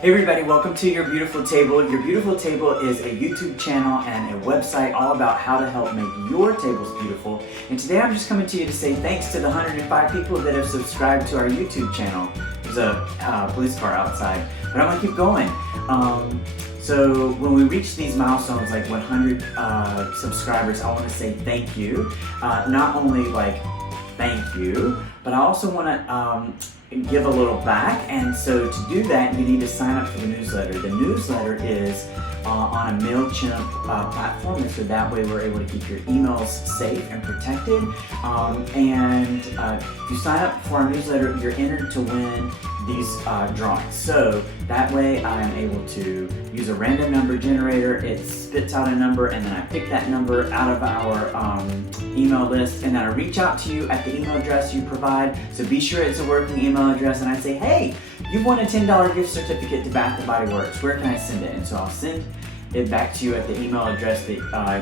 Hey everybody, welcome to Your Beautiful Table. Your Beautiful Table is a YouTube channel and a website all about how to help make your tables beautiful. And today I'm just coming to you to say thanks to the 105 people that have subscribed to our YouTube channel. There's a police car outside, but I'm gonna keep going. So when we reach these milestones, like 100 subscribers, I wanna say thank you. Not only thank you, but I also wanna give a little back, and so to do that you need to sign up for the newsletter. The newsletter is on a MailChimp platform, and so that way we're able to keep your emails safe and protected. And if you sign up for our newsletter, you're entered to win these drawings. So that way I'm able to use a random number generator. It spits out a number, and then I pick that number out of our email list, and then I reach out to you at the email address you provide. So be sure it's a working email address, and I say, hey, you've won a $10 gift certificate to Bath & Body Works. Where can I send it? And so I'll send it back to you at the email address that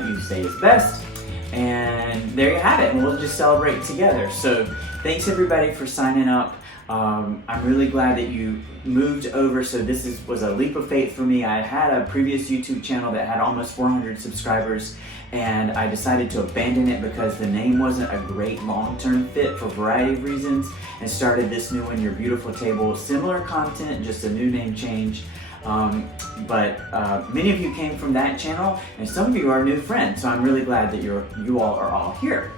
you say is best. And there you have it, and we'll just celebrate together. So thanks everybody for signing up. I'm really glad that you moved over. So this was a leap of faith for me. I had a previous YouTube channel that had almost 400 subscribers, and I decided to abandon it because the name wasn't a great long-term fit for a variety of reasons, and started this new one, Your Beautiful Table. Similar content, just a new name change. But many of you came from that channel, and some of you are new friends, so I'm really glad that you all are all here.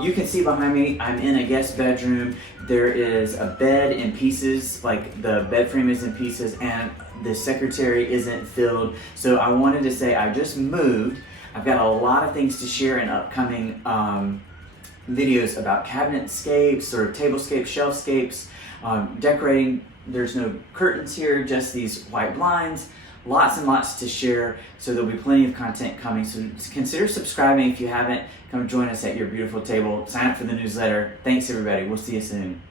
You can see behind me, I'm in a guest bedroom. There is a bed in pieces, like the bed frame is in pieces, and the secretary isn't filled. So I wanted to say I just moved. I've got a lot of things to share in upcoming videos about cabinetscapes, sort of tablescapes, shelfscapes, decorating. There's no curtains here, just these white blinds. Lots and lots to share, so there'll be plenty of content coming. So consider subscribing if you haven't. Come join us at Your Beautiful Table. Sign up for the newsletter. Thanks everybody. We'll see you soon.